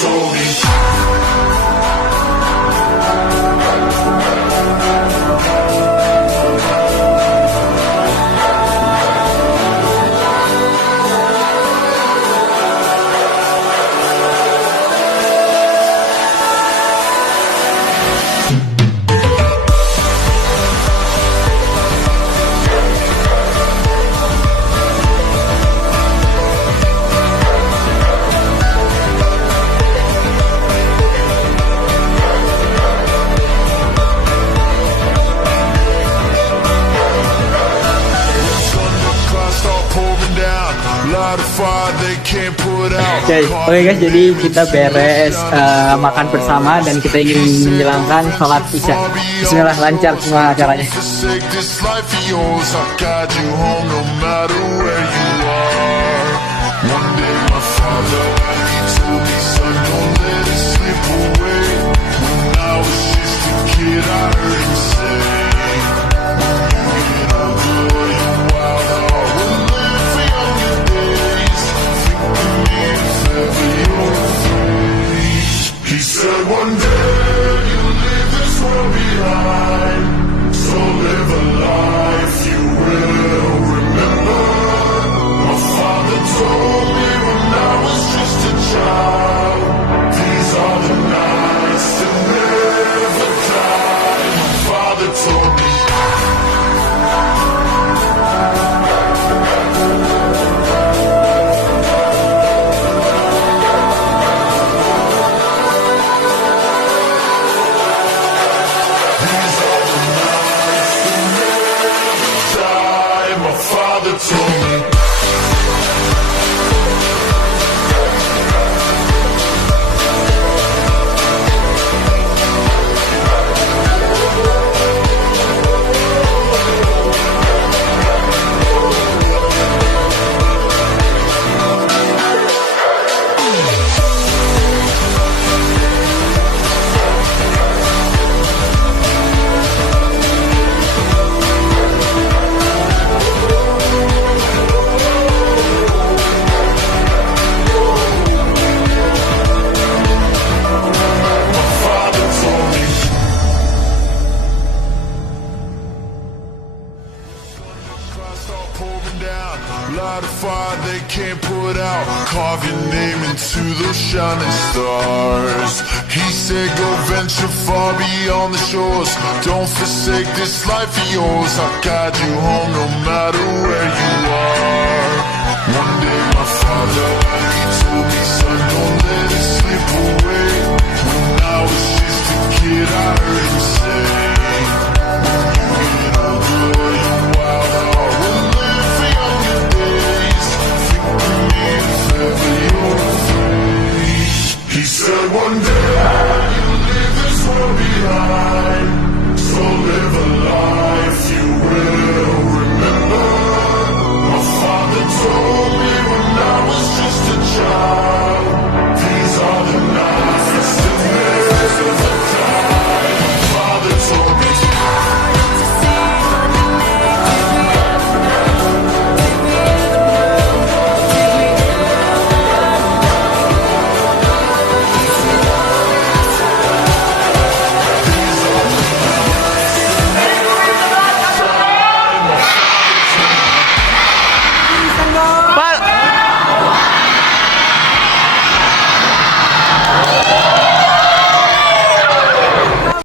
told me. Oke guys, jadi kita beres makan bersama dan kita ingin menjalankan sholat isya. Bismillah, lancar semua acaranya. One day you'll leave this world behind, so live a life you will remember. My father told me when I was just a child, these are the nights to never die. My father told me. Light a fire they can't put out, carve your name into those shining stars. He said go venture far beyond the shores, don't forsake this life of yours. I'll guide you home no matter where you are. One day my father, he told me, son, don't let it slip away. When I was just a kid I heard him say,